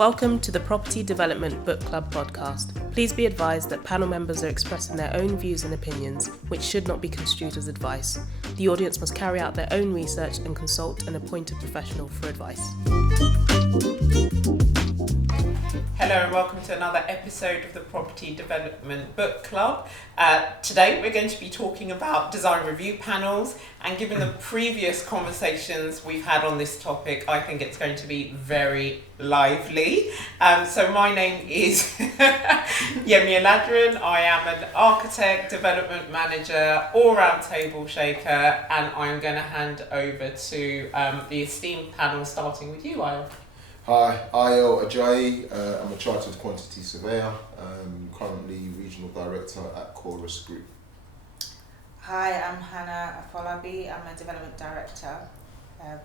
Welcome to the Property Development Book Club podcast. Please be advised that panel members are expressing their own views and opinions, which should not be construed as advice. The audience must carry out their own research and consult an appointed professional for advice. Hello and welcome to another episode of the Property Development Book Club. Today we're going to be talking about design review panels, and given the previous conversations we've had on this topic, I think it's going to be very lively. So my name is Yemi Aladerun. I am an architect, development manager, all-round table shaker, and I'm going to hand over to the esteemed panel, starting with you, Ayel. Hi, AJAYI. I'm a Chartered Quantity Surveyor, currently Regional Director at Chorus Group. Hi, I'm HANNA AFOLABI. I'm a Development Director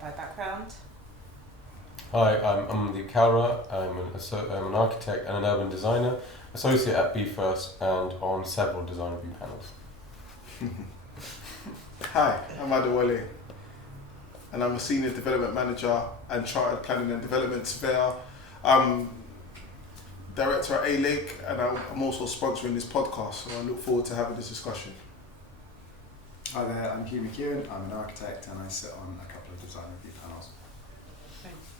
by background. Hi, I'm Amandeep. I'm an architect and an urban designer, associate at BFirst and on several design review panels. Hi, I'm ADEWOLE, and I'm a Senior Development Manager and Chartered Planning and Development Surveyor. I'm Director at ADEMOLAKE, and I'm also sponsoring this podcast, so I look forward to having this discussion. Hi there, I'm Hugh. I'm an architect and I sit on a couple of design review panels.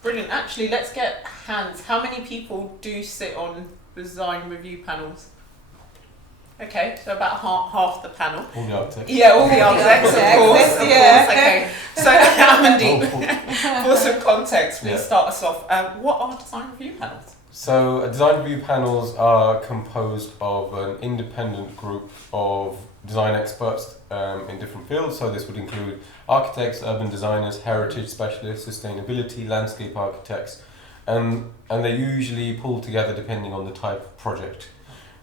Brilliant. Actually, let's get hands. How many people do sit on design review panels? Okay, so about half the panel. All the architects. Yeah, all the architects, of course. Okay. So, Amandeep, for some context, please start us off. What are design review panels? So, design review panels are composed of an independent group of design experts in different fields. So this would include architects, urban designers, heritage specialists, sustainability, landscape architects, and they usually pull together depending on the type of project.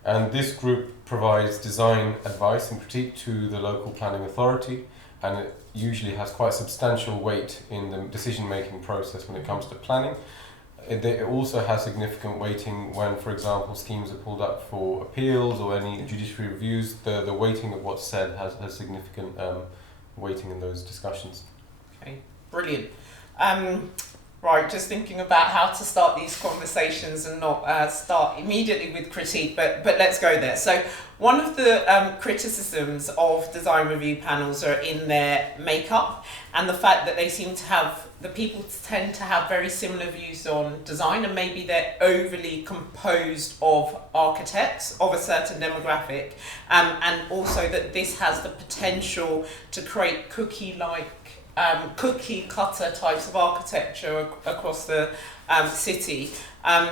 And this group provides design advice and critique to the local planning authority, and it usually has quite substantial weight in the decision-making process when it comes to planning. It also has significant weighting when, for example, schemes are pulled up for appeals or any judiciary reviews. The weighting of what's said has significant weighting in those discussions. Okay, brilliant. Right, just thinking about how to start these conversations and not start immediately with critique, but let's go there. So one of the criticisms of design review panels are in their makeup and the fact that they seem to have, the people tend to have very similar views on design, and maybe they're overly composed of architects of a certain demographic, and also that this has the potential to create cookie cutter types of architecture across the city.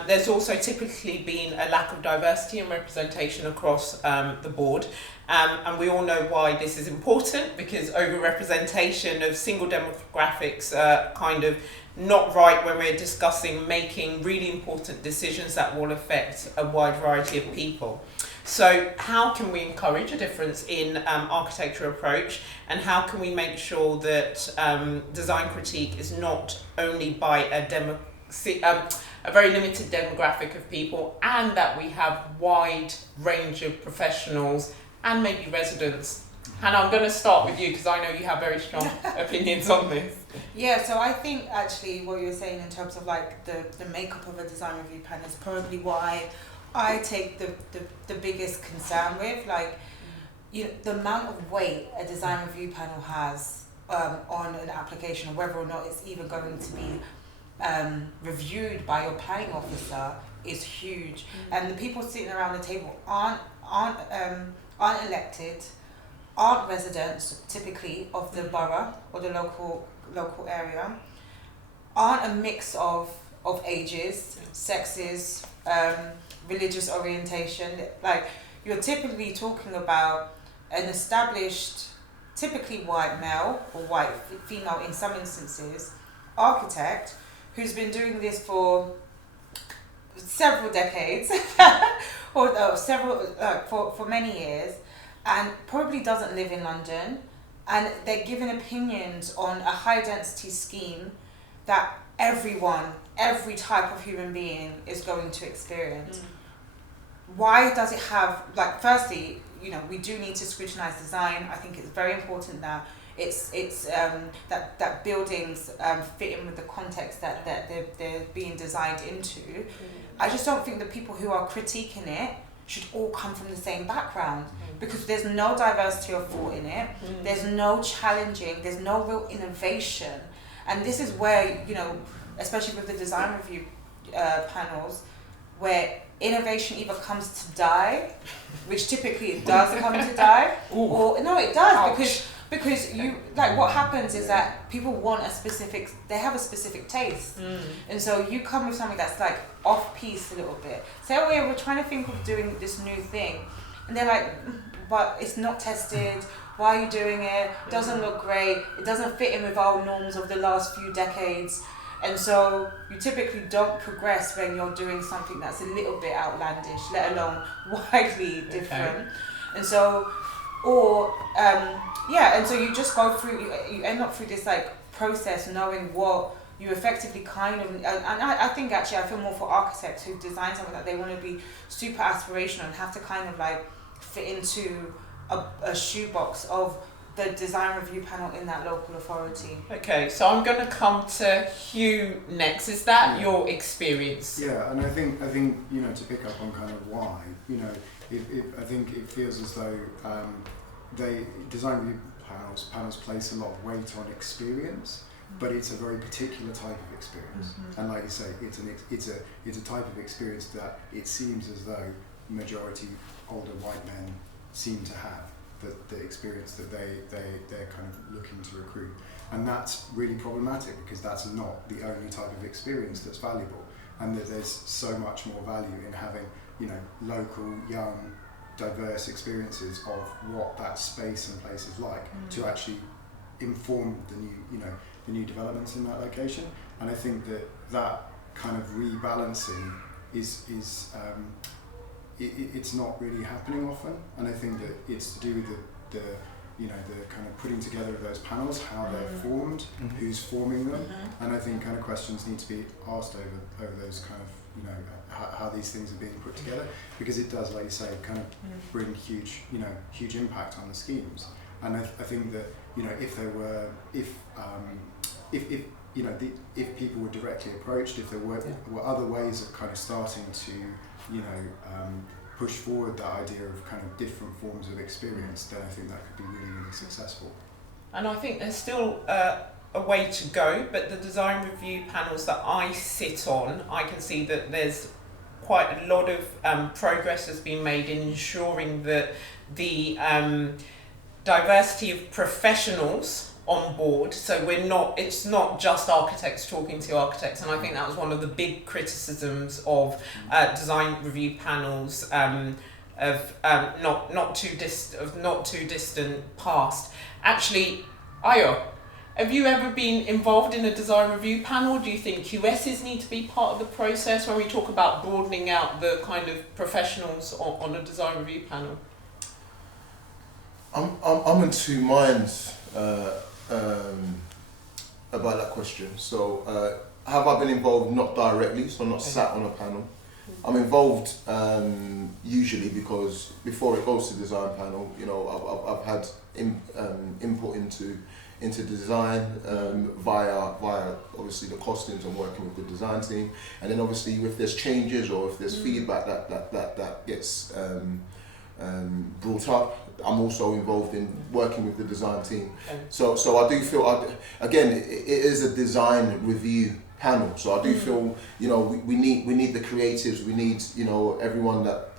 There's also typically been a lack of diversity and representation across the board, and we all know why this is important, because over-representation of single demographics are kind of not right when we're discussing making really important decisions that will affect a wide variety of people. So how can we encourage a difference in architecture approach, and how can we make sure that design critique is not only by a very limited demographic of people, and that we have wide range of professionals and maybe residents? Hannah, I'm going to start with you because I know you have very strong opinions on this. Yeah, so I think actually what you're saying in terms of like the makeup of a design review panel is probably why I take the biggest concern with, like, you know, the amount of weight a design review panel has on an application, or whether or not it's even going to be reviewed by your planning officer, is huge. And the people sitting around the table aren't elected, aren't residents typically of the borough or the local area, aren't a mix of ages, sexes, religious orientation. Like, you're typically talking about an established, typically white male or white female in some instances, architect who's been doing this for several decades or for many years, and probably doesn't live in London, and they're giving opinions on a high density scheme that every type of human being is going to experience. Why does it have, like, firstly, you know, we do need to scrutinize design. I think it's very important that it's that buildings fit in with the context that they're being designed into. I just don't think the people who are critiquing it should all come from the same background, because there's no diversity of thought in it. There's no challenging. There's no real innovation, and this is where, you know, especially with the design review panels, where innovation either comes to die, which typically it does come to die, or no, it does. Because you, like, what happens is that people want they have a specific taste. And so you come with something that's like off piece a little bit. Say, oh yeah, we're trying to think of doing this new thing. And they're like, but it's not tested. Why are you doing it? It doesn't look great. It doesn't fit in with our norms of the last few decades. And so you typically don't progress when you're doing something that's a little bit outlandish, let alone widely different. Okay. And so, and so you just go through, you end up through this like process knowing what you effectively kind of, and I think actually I feel more for architects who've designed something that they want to be super aspirational and have to kind of like fit into a shoebox of the design review panel in that local authority. Okay, so I'm going to come to Hugh next. Is that your experience? Yeah, and I think you know, to pick up on kind of why, you know, I think it feels as though design review panels place a lot of weight on experience, but it's a very particular type of experience. And like you say, it's a type of experience that it seems as though majority older white men seem to have. The experience that they're kind of looking to recruit, and that's really problematic, because that's not the only type of experience that's valuable, and that there's so much more value in having, you know, local, young, diverse experiences of what that space and place is like to actually inform the new developments in that location. And I think that kind of rebalancing is it's not really happening often, and I think that it's to do with the kind of putting together of those panels, how they're formed, who's forming them, and I think kind of questions need to be asked over those kind of, you know, how these things are being put together, because it does, like you say, kind of bring huge impact on the schemes. And I think that, you know, if people were directly approached, if there were other ways of kind of starting to, you know, push forward that idea of kind of different forms of experience, then I think that could be really, really successful. And I think there's still a way to go, but the design review panels that I sit on, I can see that there's quite a lot of progress has been made in ensuring that the diversity of professionals on board, so it's not just architects talking to architects, and I think that was one of the big criticisms of design review panels of not too distant past. Actually, Ayo, have you ever been involved in a design review panel? Do you think QSs need to be part of the process when we talk about broadening out the kind of professionals on a design review panel? I'm in two minds about that question. So have I been involved? Not directly, so I'm not sat on a panel. I'm involved usually because before it goes to design panel, you know, I've had input into design via obviously the costings and working with the design team, and then obviously if there's changes or if there's feedback that gets brought up, I'm also involved in working with the design team. So I do feel, again, it is a design review panel. So I do feel, you know, we need the creatives, we need, you know, everyone that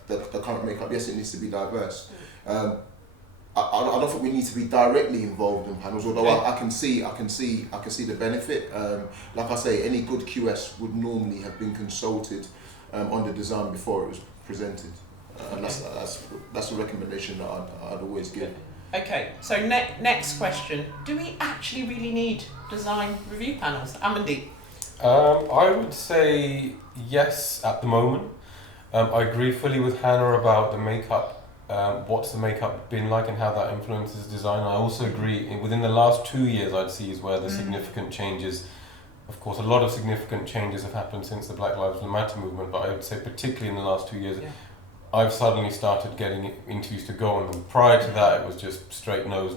can't make up. Yes, it needs to be diverse. I don't think we need to be directly involved in panels, although I can see the benefit. Like I say, any good QS would normally have been consulted on the design before it was presented. And that's a recommendation that I'd always give. Okay, so next question. Do we actually really need design review panels? AMANDEEP? I would say yes at the moment. I agree fully with Hannah about the makeup, what's the makeup been like and how that influences design. I also agree, within the last 2 years I'd see is where the significant changes, of course a lot of significant changes have happened since the Black Lives Matter movement, but I would say particularly in the last 2 years, I've suddenly started getting interviews to go on them. Prior to that, it was just straight nose.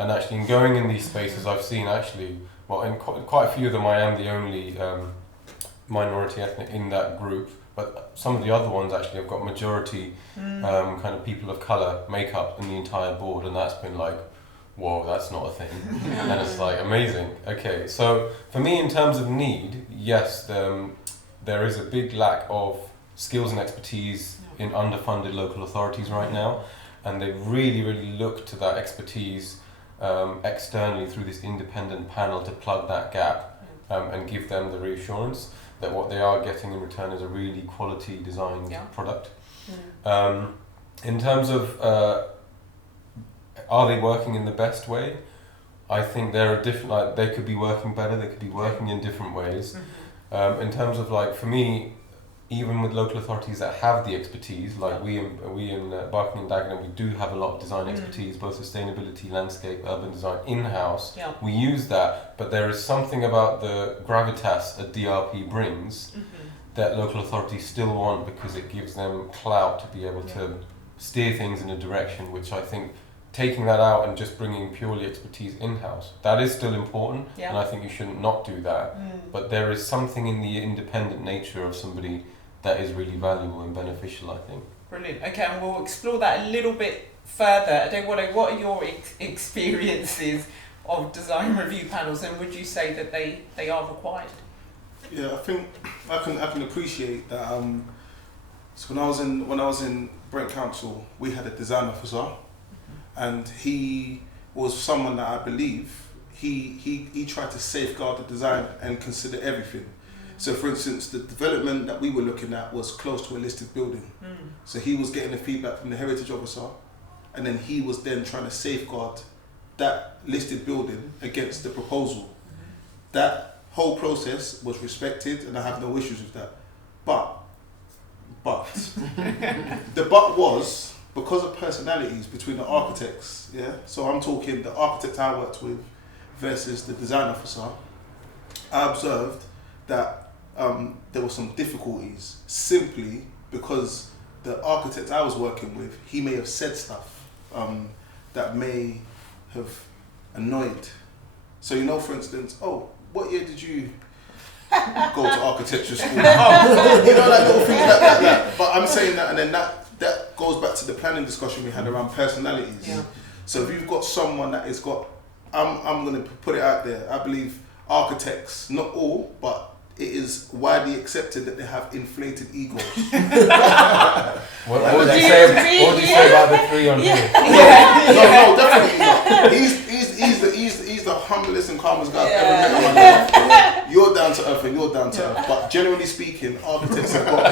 And actually, in going in these spaces, I've seen actually, well, in quite a few of them, I am the only minority ethnic in that group. But some of the other ones actually have got majority kind of people of colour makeup in the entire board, and that's been like, whoa, that's not a thing. And then it's like, amazing. Okay, so for me, in terms of need, yes, there is a big lack of skills and expertise in underfunded local authorities right now, and they really, really look to that expertise externally through this independent panel to plug that gap and give them the reassurance that what they are getting in return is a really quality designed product. In terms of are they working in the best way? I think there are different, like, they could be working better, they could be working in different ways. In terms of, like, for me, even with local authorities that have the expertise, like we in Barking and Dagenham, we do have a lot of design expertise, both sustainability, landscape, urban design, in-house. We use that, but there is something about the gravitas a DRP brings that local authorities still want, because it gives them clout to be able to steer things in a direction which I think, taking that out and just bringing purely expertise in-house, that is still important, and I think you shouldn't not do that. But there is something in the independent nature of somebody that is really valuable and beneficial, I think. Brilliant. Okay, and we'll explore that a little bit further. Adewole, what are your experiences of design review panels, and would you say that they are required? Yeah, I think I can appreciate that. So when I was in Brent Council, we had a design officer, and he was someone that I believe he tried to safeguard the design and consider everything. So, for instance, the development that we were looking at was close to a listed building. So he was getting the feedback from the heritage officer, and then he was then trying to safeguard that listed building against the proposal. That whole process was respected, and I have no issues with that. But the but was because of personalities between the architects. Yeah. So I'm talking the architect I worked with versus the design officer. I observed that there were some difficulties simply because the architect I was working with, he may have said stuff that may have annoyed. So, you know, for instance, oh, what year did you go to architecture school? You know, like little things like that. But I'm saying that, and then that goes back to the planning discussion we had around personalities. Yeah. So if you've got someone that has got, I'm going to put it out there, I believe architects, not all, but it is widely accepted that they have inflated egos. What would you say about the three on here? No, definitely not. He's the humblest and calmest guy I've ever met in my life. You're down to earth and you're down to earth. But generally speaking, architects have got...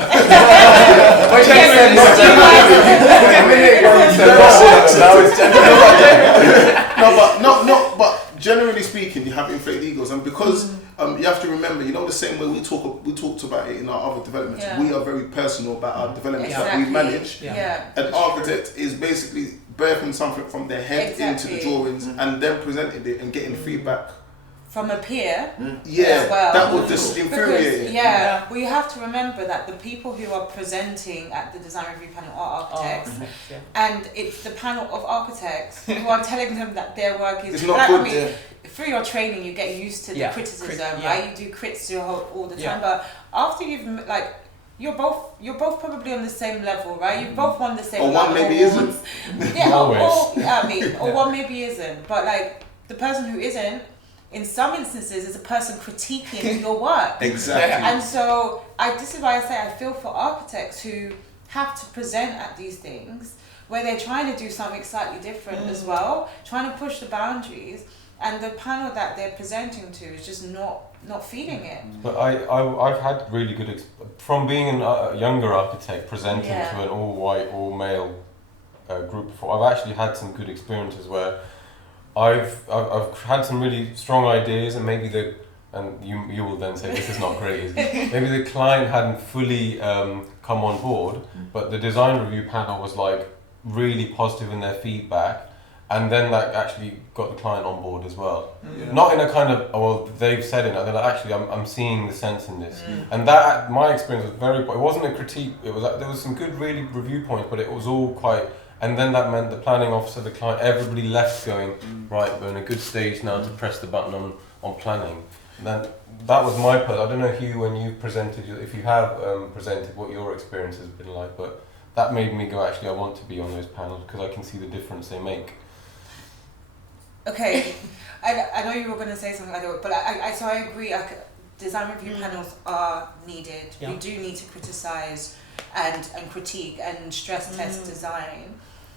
But generally speaking, you have inflated egos, and because you have to remember, you know, the same way we talked about it in our other developments. We are very personal about our developments that we manage. An architect is basically birthing something from their head into the drawings and then presenting it and getting feedback from a peer. As well. That would just infuriate. Well, you have to remember that the people who are presenting at the design review panel are architects, and it's the panel of architects who are telling them that their work is not good. Through your training, you get used to the criticism, right? You do crits all the time, but after you've you're both probably on the same level, right? You've both won the same. Or one maybe isn't. Or one maybe isn't. But like the person who isn't, in some instances, is a person critiquing your work. Exactly. And so this is why I say I feel for architects who have to present at these things where they're trying to do something slightly different as well, trying to push the boundaries, and the panel that they're presenting to is just not feeding it. But I've had really good from being a younger architect presenting to an all-white, all-male group before. I've actually had some good experiences where I've had some really strong ideas, and maybe you will then say this is not great, is it? Maybe the client hadn't fully come on board, but the design review panel was like really positive in their feedback, and then that actually got the client on board as well. Not in a kind of, well, they've said it now, they're like, actually I'm seeing the sense in this. And that, my experience was it wasn't a critique, there was some good really review points, but it was all quite And then that meant the planning officer, the client, everybody left going, right, we're in a good stage now to press the button on planning. And then that was my part. I don't know, Hugh, when you presented, if you have presented what your experience has been like, but that made me go, actually, I want to be on those panels because I can see the difference they make. Okay, I know you were going to say something like that, but I agree. Design review panels are needed. Yeah. We do need to criticise and critique and stress test design.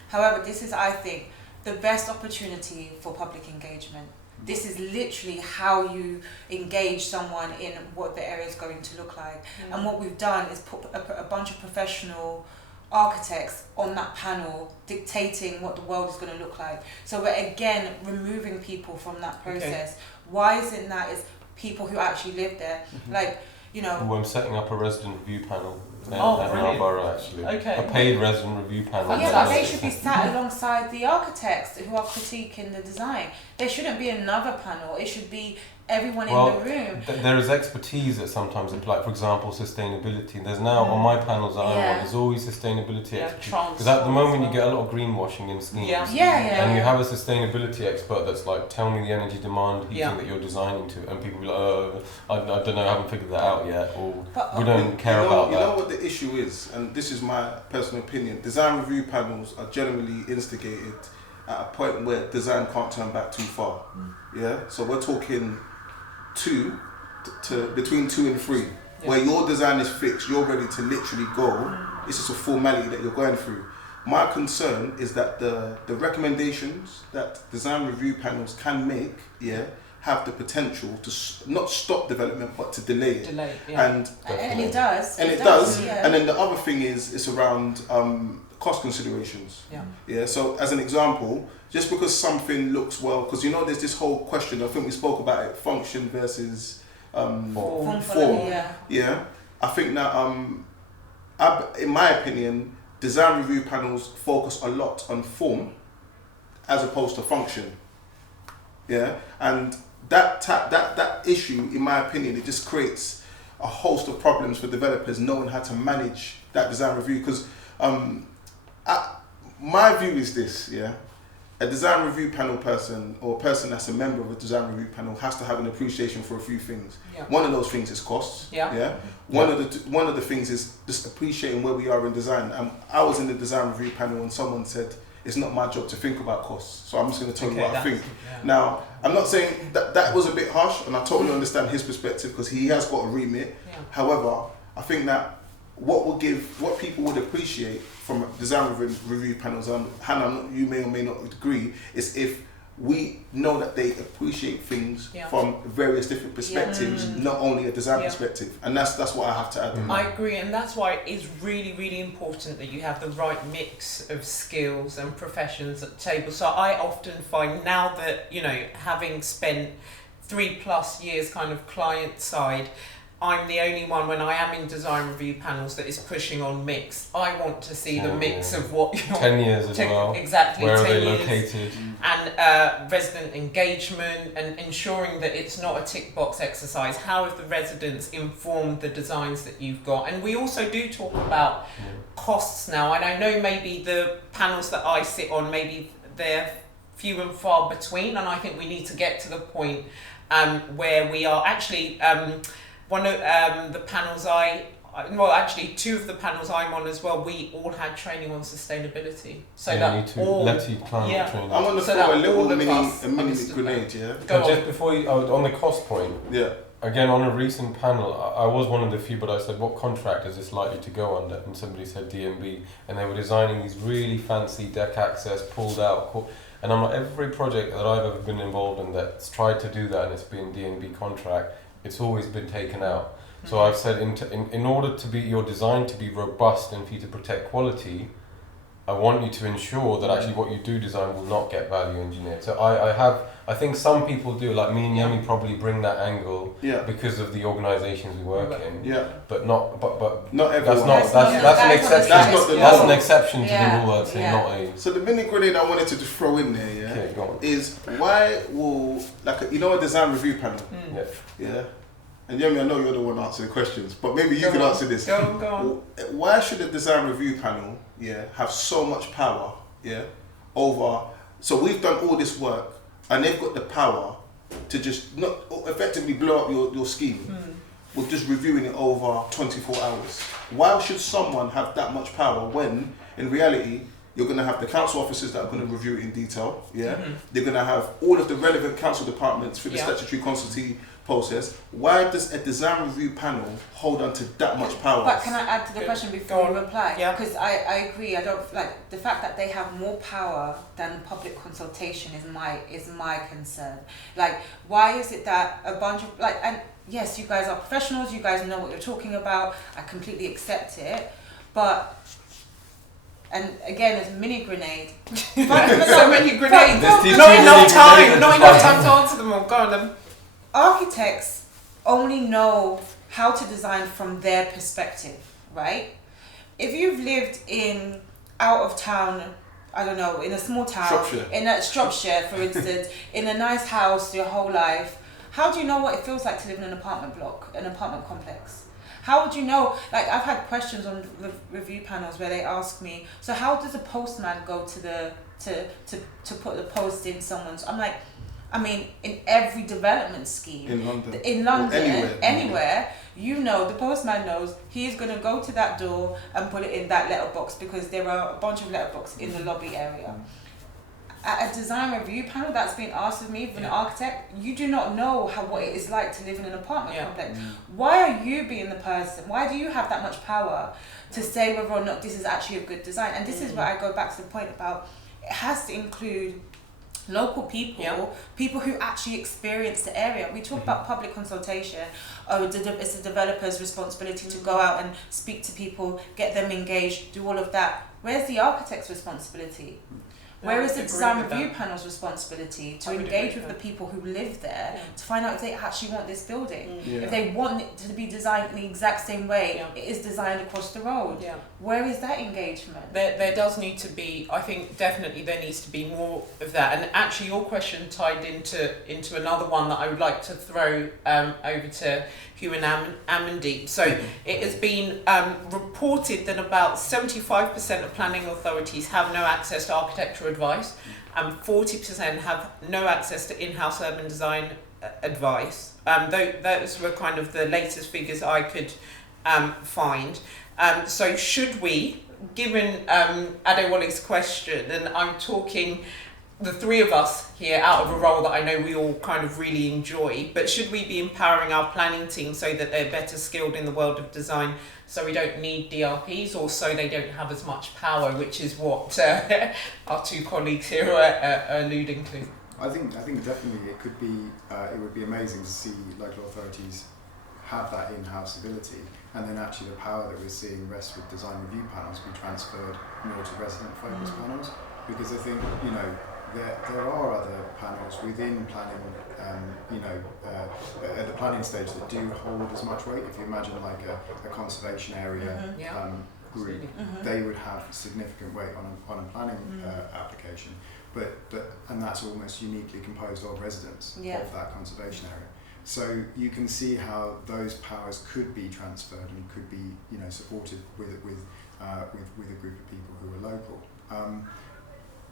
However, this is, I think, the best opportunity for public engagement. This is literally how you engage someone in what the area is going to look like. And what we've done is put a bunch of professional architects on that panel dictating what the world is going to look like. So we're again removing people from that process. Okay. Why is it that it's people who actually live there? Like, you know... Well, I'm setting up a resident review panel in our borough, actually. Okay. A paid resident review panel. Yeah, but they should be sat alongside the architects who are critiquing the design. There shouldn't be another panel. It should be everyone in the room. There is expertise that sometimes apply. For example, sustainability. There's now on my panels that I'm on, there's always sustainability expertise. Because at the moment you get a lot of greenwashing in schemes. And you have a sustainability expert that's like, tell me the energy demand heating that you're designing to, and people be like, I don't know, I haven't figured that out yet, or we don't care about that. You know what the issue is, and this is my personal opinion. Design review panels are generally instigated at a point where design can't turn back too far. Yeah, so we're talking between 2 and 3, where your design is fixed, you're ready to literally go. It's just a formality that you're going through. My concern is that the recommendations that design review panels can make, have the potential to not stop development but to delay it. And it does. And it does. And then the other thing is it's around cost considerations. So as an example, just because something looks well, because you know there's this whole question, I think we spoke about it, function versus form. I think that in my opinion, design review panels focus a lot on form as opposed to function. And that issue, in my opinion, it just creates a host of problems for developers knowing how to manage that design review. Because my view is this, a design review panel person or a person that's a member of a design review panel has to have an appreciation for a few things. One of those things is costs. One of the things is just appreciating where we are in design. I was in the design review panel and someone said, it's not my job to think about costs, so I'm just going to tell you what I think. Now, I'm not saying that was a bit harsh, and I totally understand his perspective because he has got a remit. However, I think that what people would appreciate from design review panels, Hannah, you may or may not agree, is if we know that they appreciate things from various different perspectives, not only a design perspective, and that's what I have to add. I agree, and that's why it is really, really important that you have the right mix of skills and professions at the table. So I often find now that, having spent 3+ years kind of client side, I'm the only one when I am in design review panels that is pushing on mix. I want to see the mix of what 10 years as well. Exactly. Where 10 are they years, located? and resident engagement and ensuring that it's not a tick box exercise. How have the residents informed the designs that you've got? And we also do talk about costs now. And I know maybe the panels that I sit on, maybe they're few and far between. And I think we need to get to the point where we are actually. One of the panels two of the panels I'm on as well, we all had training on sustainability. So that climate training. I'm on the floor, a little mini grenade, Just before you, on the cost point, again, on a recent panel, I was one of the few, but I said, what contract is this likely to go under? And somebody said DMB, and they were designing these really fancy deck access, pulled out, and I'm like, every project that I've ever been involved in that's tried to do that and it's been DMB contract, it's always been taken out. So I've said in order to be your design to be robust and for you to protect quality, I want you to ensure that actually what you do design will not get value engineered. So I think some people do, like me and Yemi probably bring that angle because of the organisations we work in. But not everyone. That's an exception. That's an exception to the rule, I'd say, not a. So the mini grenade I wanted to just throw in there, go on. is why will a design review panel? And Yemi, I know you're the one answering questions, but maybe you can answer this. Go on. Why should a design review panel have so much power yeah, over. So we've done all this work, and they've got the power to just not effectively blow up your scheme with just reviewing it over 24 hours. Why should someone have that much power when, in reality, you're going to have the council officers that are going to review it in detail, yeah? They're going to have all of the relevant council departments for the statutory consultancy process. Why does a design review panel hold on to that much power? But can I add to the question before you reply? Yeah. Because I agree. I don't like the fact that they have more power than public consultation is my concern. Like, why is it that a bunch of and yes, you guys are professionals. You guys know what you're talking about. I completely accept it, but. And again, it's a mini grenade. So many grenades. Not enough time to answer them all. Go on then. Architects only know how to design from their perspective, right? If you've lived out of town, I don't know, in a small town, in Shropshire, for instance, in a nice house your whole life, how do you know what it feels like to live in an apartment block, an apartment complex? How would you know? Like, I've had questions on review panels where they ask me, so how does a postman go to put the post in someone's? I'm like, I mean, in every development scheme in London, anywhere, you know, the postman knows he's going to go to that door and put it in that letterbox because there are a bunch of letterboxes in the lobby area. At a design review panel that's been asked of me from an architect, you do not know what it is like to live in an apartment complex. Why are you being the person? Why do you have that much power to say whether or not this is actually a good design? And this is where I go back to the point about it has to include local people, people who actually experience the area. We talk about public consultation. It's the developer's responsibility to go out and speak to people, get them engaged, do all of that. Where's the architect's responsibility? Where is the design review panel's responsibility to engage with the people who live there to find out if they actually want this building? If they want it to be designed in the exact same way it is designed across the road. Where is that engagement? There does need to be, I think definitely there needs to be more of that. And actually your question tied into another one that I would like to throw over to HUGH and AMANDEEP. So it has been reported that about 75% of planning authorities have no access to architectural advice, and 40% have no access to in-house urban design advice. Those were kind of the latest figures I could find. So should we, given Adewole's question, and I'm talking the three of us here out of a role that I know we all kind of really enjoy, but should we be empowering our planning team so that they're better skilled in the world of design, so we don't need DRPs, or so they don't have as much power, which is what our two colleagues here are alluding to? I think definitely it could be. It would be amazing to see local authorities have that in-house ability, and then actually the power that we're seeing rest with design review panels be transferred more to resident-focused panels, because I think there are other panels within planning, at the planning stage that do hold as much weight. If you imagine like a conservation area group, they would have significant weight on a planning application. And that's almost uniquely composed of residents of that conservation area. So you can see how those powers could be transferred and could be supported with a group of people who are local.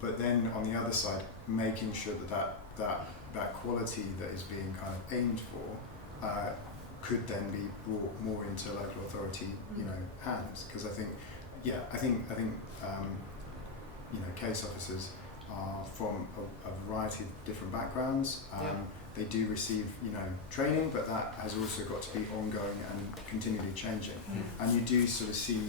But then on the other side, making sure that quality that is being kind of aimed for could then be brought more into local authority hands. Because I think case officers are from a variety of different backgrounds. They do receive training, but that has also got to be ongoing and continually changing. And you do sort of see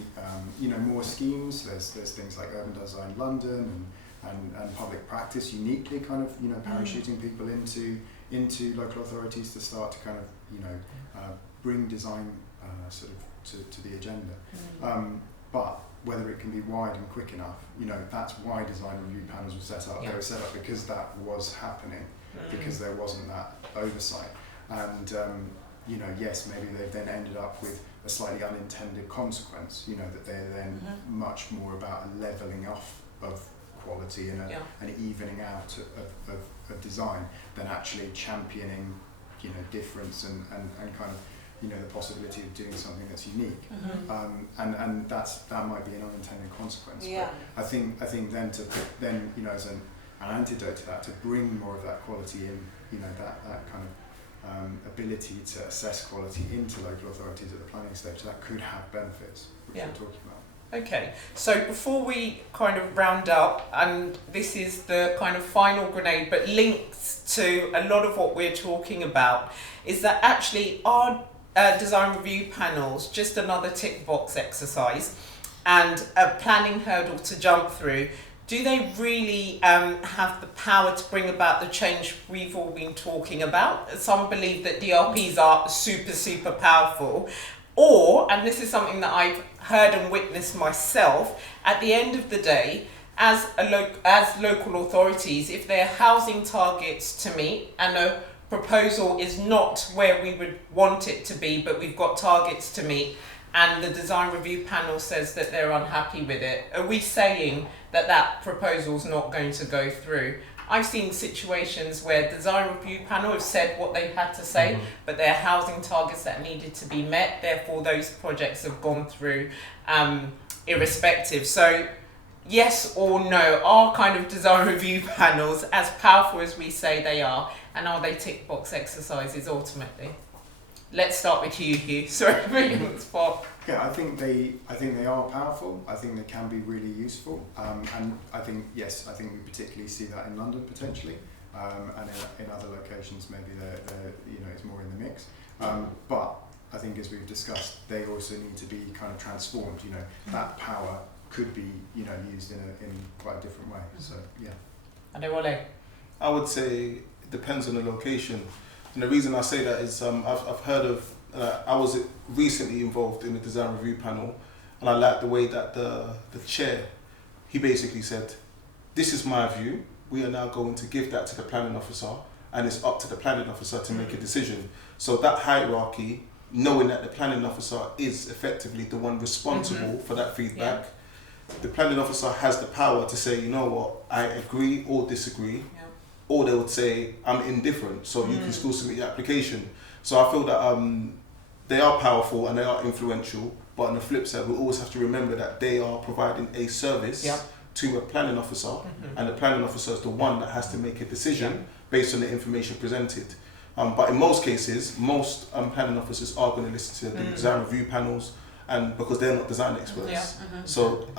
more schemes. There's things like Urban Design London and public practice uniquely kind of parachuting people into local authorities to start to kind of bring design sort of to the agenda. But whether it can be wide and quick enough, that's why design review panels were set up. They were set up because that was happening, because there wasn't that oversight. And yes, maybe they've then ended up with a slightly unintended consequence, that they're then much more about a levelling off of quality and an evening out of design than actually championing difference and kind of you know, the possibility of doing something that's unique. Mhm. And that might be an unintended consequence. Yeah. But I think then you know, as an antidote to that, to bring more of that quality in, you know, that kind of ability to assess quality into local authorities at the planning stage, that could have benefits, which Yeah. we're talking about. Okay, so before we kind of round up, and this is the kind of final grenade, but links to a lot of what we're talking about, is that actually our design review panels just another tick box exercise and a planning hurdle to jump through? Do they really have the power to bring about the change we've all been talking about? Some believe that DRPs are super, super powerful. Or, and this is something that I've heard and witnessed myself, at the end of the day, as local authorities, if there are housing targets to meet and a proposal is not where we would want it to be, but we've got targets to meet, and the design review panel says that they're unhappy with it, are we saying that that proposal's not going to go through? I've seen situations where design review panel have said what they had to say, but there are housing targets that needed to be met, therefore those projects have gone through irrespective. So yes or no, are kind of design review panels as powerful as we say they are, and are they tick box exercises ultimately? Let's start with you, Hugh. Sorry, really on the spot. Yeah, I think they are powerful. I think they can be really useful, and I think we particularly see that in London potentially, and in other locations maybe they're you know, it's more in the mix. But I think, as we've discussed, they also need to be kind of transformed. You know, that power could be, you know, used in quite a different way. So yeah. ADEWOLE. I would say it depends on the location. And the reason I say that is I've heard of, I was recently involved in the design review panel, and I liked the way that the chair, he basically said, this is my view, we are now going to give that to the planning officer, and it's up to the planning officer to make a decision. So that hierarchy, knowing that the planning officer is effectively the one responsible for that feedback, the planning officer has the power to say, you know what, I agree or disagree. Or they would say, I'm indifferent, so you can still submit your application. So I feel that they are powerful and they are influential, but on the flip side, we always have to remember that they are providing a service to a planning officer, and the planning officer is the one that has to make a decision based on the information presented. But in most cases, most planning officers are going to listen to the design review panels, and because they're not design experts. So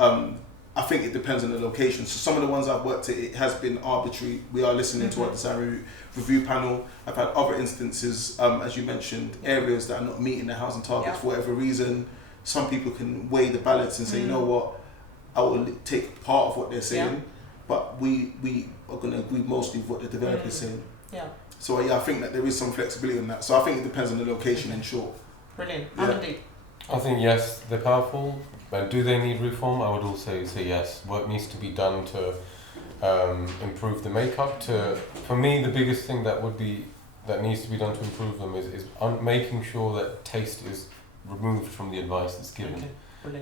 I think it depends on the location. So some of the ones I've worked at, it has been arbitrary. We are listening to our design review panel. I've had other instances, as you mentioned, areas that are not meeting the housing targets for whatever reason. Some people can weigh the balance and say, you know what, I will take part of what they're saying, but we are going to agree mostly with what the developer is saying. So yeah, I think that there is some flexibility in that. So I think it depends on the location in short. Brilliant. Yeah. I think yes, they're powerful. But do they need reform? I would also say yes. Work needs to be done to improve the makeup. For me, the biggest thing that needs to be done to improve them is making sure that taste is removed from the advice that's given.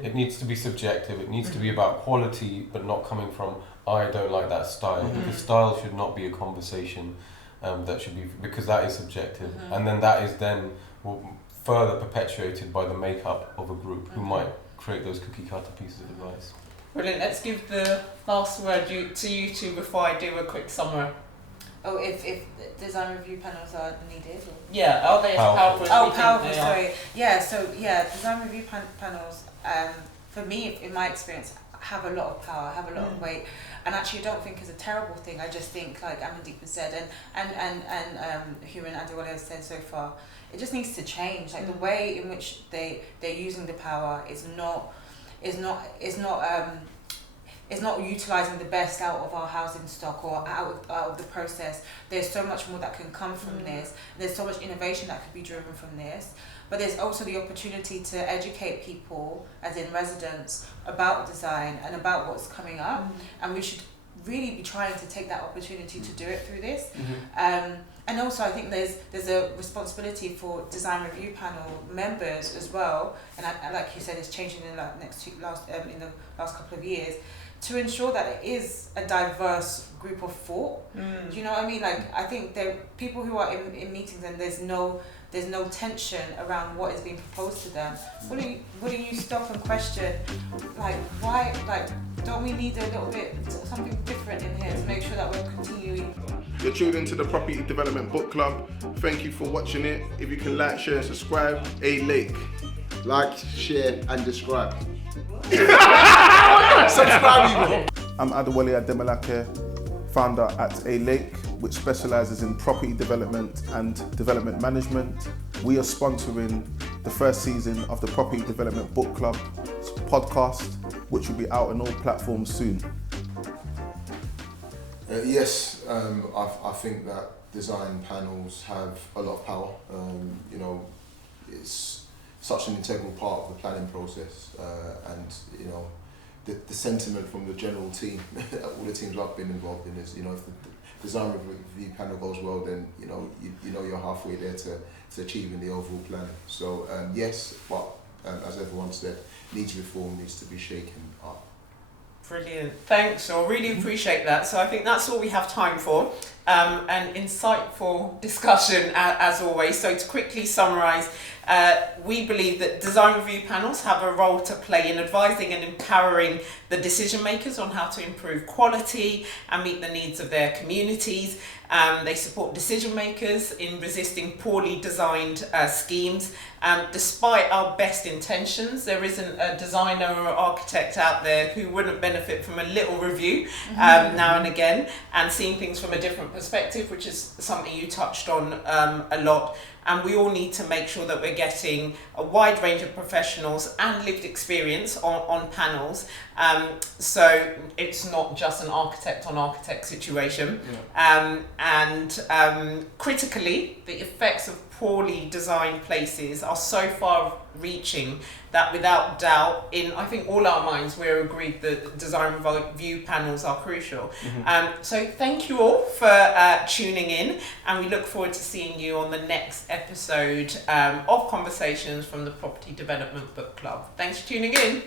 It needs to be subjective. It needs to be about quality, but not coming from I don't like that style. Because style should not be a conversation. That should be, because that is subjective, and then that is then further perpetuated by the makeup of a group who might create those cookie cutter pieces of advice. Brilliant. Let's give the last word to you two before I do a quick summary. Oh, if design review panels are needed? Or? Yeah, are they as powerful as we think powerful, they sorry. are? Yeah, so design review panels, for me, in my experience, have a lot of power, have a lot of weight, and actually I don't think it's a terrible thing. I just think, like AMANDEEP has said, and Hugh and ADEWOLE has said so far, it just needs to change. Like the way in which they're using the power is not utilising the best out of our housing stock or out of the process. There's so much more that can come from this. There's so much innovation that could be driven from this. But there's also the opportunity to educate people, as in residents, about design and about what's coming up. And we should really be trying to take that opportunity to do it through this. And also, I think there's a responsibility for design review panel members as well. And like you said, it's changing in the last couple of years, to ensure that it is a diverse group of thought. Do you know what I mean? Like, I think there are people who are in meetings and there's no there's no tension around what is being proposed to them, wouldn't you stop and question, like, why, like, don't we need a little bit something different in here to make sure that we're continuing? You're tuned into the Property Development Book Club. Thank you for watching it. If you can like, share and subscribe, ALake. Like, share, and describe. Subscribe even. I'm ADEWOLE ADEMOLAKE, founder at ALake, which specialises in property development and development management. We are sponsoring the first season of the Property Development Book Club podcast, which will be out on all platforms soon. Yes, I think that design panels have a lot of power. You know, it's such an integral part of the planning process, and you know, the sentiment from the general team, all the teams I've been involved in, is, you know, if the design review panel goes well, then you know you're halfway there to achieving the overall planning. So yes, but as everyone said, needs reform, needs to be shaken up. Brilliant, thanks. I really appreciate that. So I think that's all we have time for. An insightful discussion as always. So to quickly summarise, we believe that design review panels have a role to play in advising and empowering the decision makers on how to improve quality and meet the needs of their communities. They support decision makers in resisting poorly designed schemes. Despite our best intentions, there isn't a designer or architect out there who wouldn't benefit from a little review now and again, and seeing things from a different perspective, which is something you touched on a lot. And we all need to make sure that we're getting a wide range of professionals and lived experience on panels. So it's not just an architect on architect situation. Critically, the effects of poorly designed places are so far reaching that without doubt, in I think all our minds, we're agreed that design review panels are crucial. So thank you all for tuning in, and we look forward to seeing you on the next episode of Conversations from the Property Development Book Club. Thanks for tuning in.